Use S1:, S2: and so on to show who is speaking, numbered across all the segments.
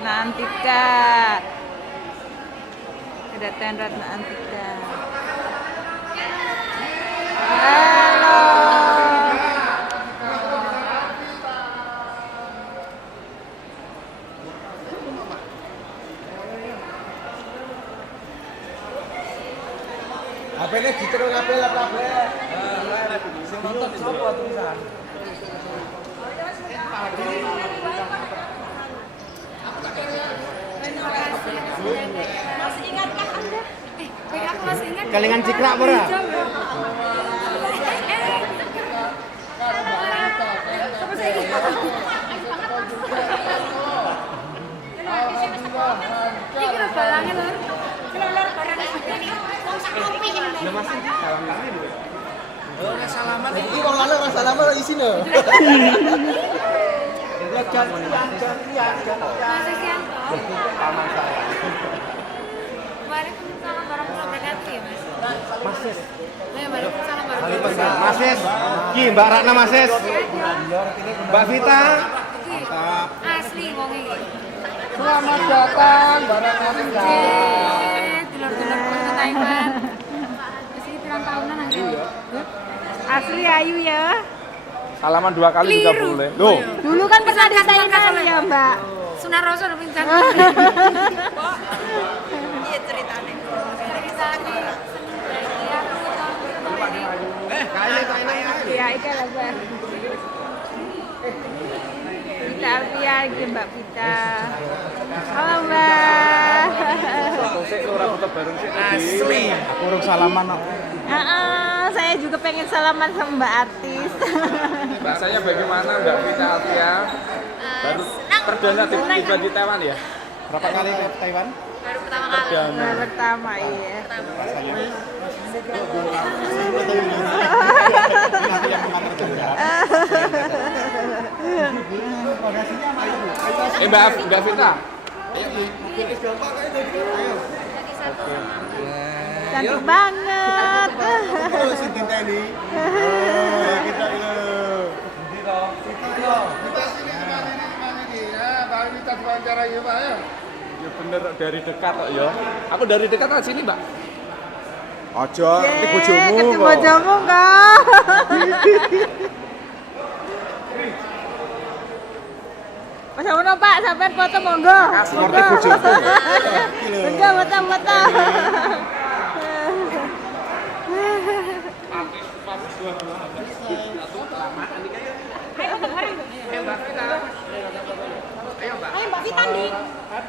S1: Ratna Antika. Kedatangan Ratna Antika. Halo.
S2: HP-ne diterus kabeh lah kabeh. Sing nonton sapa tulisan?
S3: Masih ingatkah Anda? Eh, baik
S2: Kalingan cikrak ora?
S3: Iki kira balangnya lur. Kira lur barang ini. Wong sak kopi iki lho.
S2: Masih salaman lho. Salaman. Iki wong lanang ora salaman ora isine. Ya gantian, gantian, gantian.
S3: Mas Sianto.
S2: Paman saya.
S3: Waalaikumsalam warahmatullahi wabarakatuh ya, Mas.
S2: Masis. Masis. Ki Mbak Ratna Masis. Mbak Vita.
S3: Asli wong iki.
S2: Selamat datang Mbak Ratna.
S3: Eh, dulur-dulur ke Taiwan. Iki pirang tahunan aja.
S1: Asli Ayu ya.
S4: Salaman dua kali juga boleh. Loh,
S1: Dulu kan pernah di
S3: oleh.
S1: ya, Mbak.
S3: Udah pincang. Iya. Ceritanya.
S2: Eh.
S1: Ya, ikan lah, Mbak. Vita Alfia, iki Mbak Vita. Halo, Mbak.
S2: Asli. Urung salaman kok.
S1: Ah, ah, saya juga pengen salaman sama Mbak artis.
S4: Bahasanya bagaimana Mbak Vita Alfia? Baru perdana di- tiba di Taiwan ya?
S2: Berapa kali ke Taiwan?
S3: Baru pertama kali.
S1: Baru pertama, iya.
S2: Kerja.
S4: Eh Mbak Mbak Vita,
S1: Cantik banget.
S2: Oh. Oh, kita ini.
S4: ya bener dari dekat kok ya. Aku dari dekat kan sini Mbak.
S2: Aja,
S1: iki
S2: bojomu. Nanti
S1: bojomu enggak. Mas ono Pak, sampean foto monggo.
S2: Kasih bojoku.
S1: bojomu. foto-foto.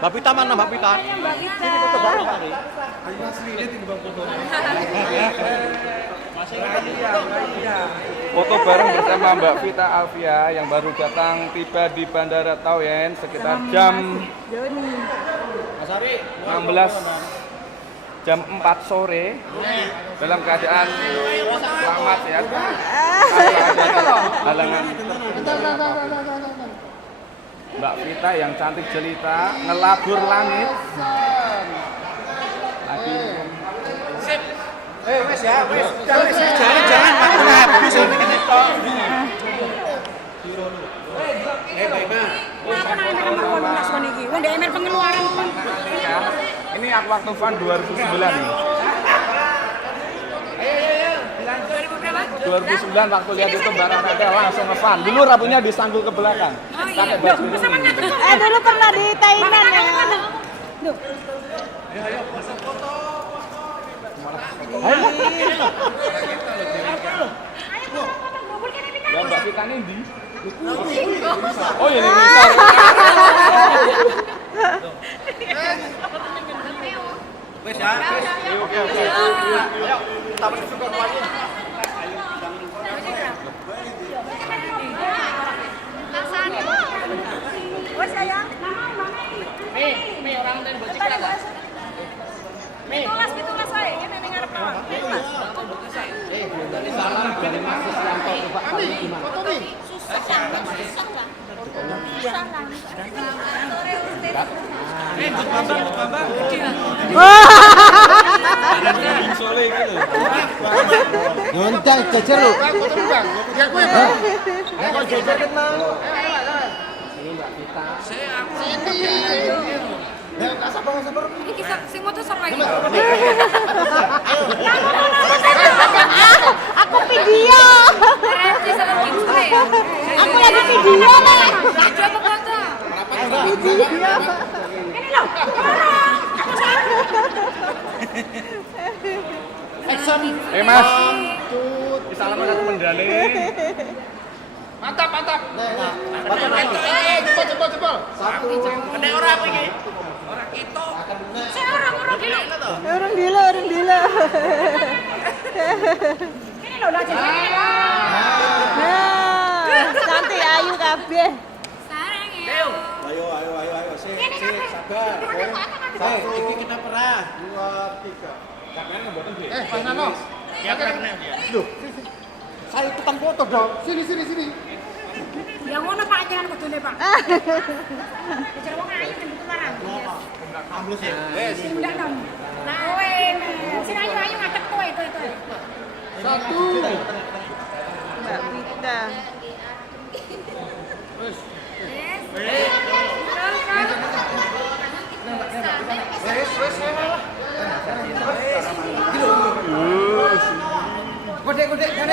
S2: Mbak Pita mana Mbak Pita?
S1: Mbak Vita.
S4: Foto bareng bersama Mbak Vita Alfia yang baru datang tiba di Bandara Taoyen sekitar jam
S1: Joni.
S4: 16 jam 4 sore dalam keadaan selamat ya halangan Mbak Vita yang cantik jelita ngelabur langit lagi
S2: Eh, wes ya, wes. Jangan, jangan. Aku habis ini kita tok. Eh.
S3: Kenapa nang ember nomor 18 kon iki? Wong ndek ember pengeluaran
S4: ya. ini aku waktu fun 2009 nih 2009 waktu lihat itu Mbak Rana langsung ngefan dulu rambutnya disanggul ke belakang
S3: Oh iya. kok.
S1: Eh dulu pernah di Thailand ya.
S3: Duh.
S4: Ya Mbak Vita ini di. Oh iya ini sorry.
S2: Wes ya.
S4: Oke oke.
S2: Ayo, kita bersyukur
S3: Mi. Tulas pitulas wae, kene ning ngarep kawan.
S2: salam dari Mas Sianto ke Pak gimana?
S3: Susah banget, susah banget. Susah banget.
S2: Nyontang jajar lu. Ya kowe, Bang. Kok jajar Mang? Ini Mbak Vita
S3: Iki sa- sing moto sapa iki?
S1: Aku video.
S3: Eh, ya?
S1: Aku lagi video, Nek.
S3: Coba foto.
S4: Eh mas, satu mendane.
S2: Mantap, mantap. Cepat, cepat, cepat. Ada orang apa ini?
S3: Saya orang-orang dulu.
S1: Orang dilo, orang dilo.
S3: Ini lho lah jajan.
S1: Nah, cantik ayu kabeh.
S3: Sarang ya.
S2: Ayo, ayo, ayo, ayo. Sik,
S3: Ini
S2: sik, sabar.
S3: Ini kan apa kan?
S2: Sik, iki kita perah. Dua, tiga. Eh, Mas Nano. Ya, Loh, saya tukang foto dong. Sini, sini, sini.
S3: Yang ngono Pak jangan kudune Pak. Kejar wong ayu kan butuh larang.
S2: Ambles ya. Wes.
S3: Ndak nom. Nah, kowe. Sing ayu-ayu ngadep kowe itu itu.
S2: Satu.
S1: Mbak
S3: terus.
S2: Wes, wes, wes. Gede, gede, gede.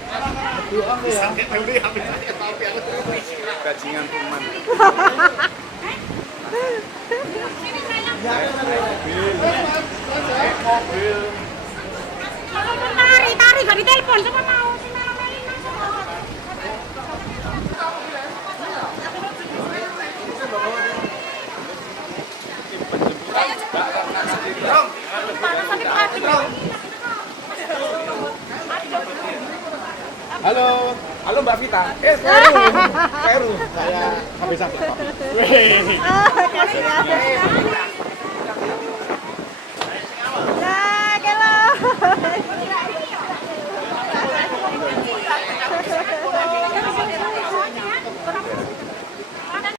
S4: Bajingan kuman. Mobil.
S3: Kalau pun tari, tari gak ditelepon sama mau.
S2: Halo.
S4: Halo Mbak Vita. Eh, Peru. Peru.
S2: Saya habis apa?
S1: Ah, kasih kasih.